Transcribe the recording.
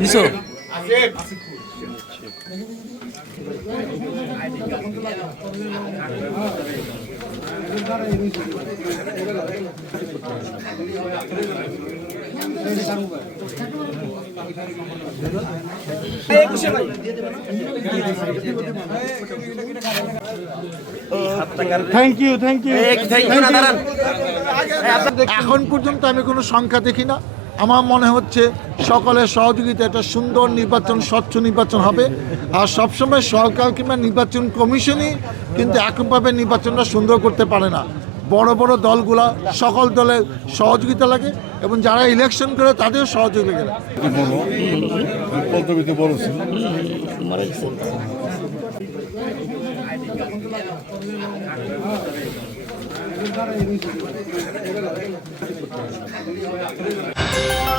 নিছো thank you এখন পর্যন্ত আমি কোনো সংখ্যা দেখি না। আমার মনে হচ্ছে সকলের সহযোগিতা একটা সুন্দর নির্বাচন, স্বচ্ছ নির্বাচন হবে। আর সবসময় সরকার কিংবা নির্বাচন কমিশনই কিন্তু এককভাবে নির্বাচনটা সুন্দর করতে পারে না। বড় বড় দলগুলা সকল দলের সহযোগিতা লাগে এবং যারা ইলেকশন করে তাদেরও সহযোগিতা লাগে। Thank you.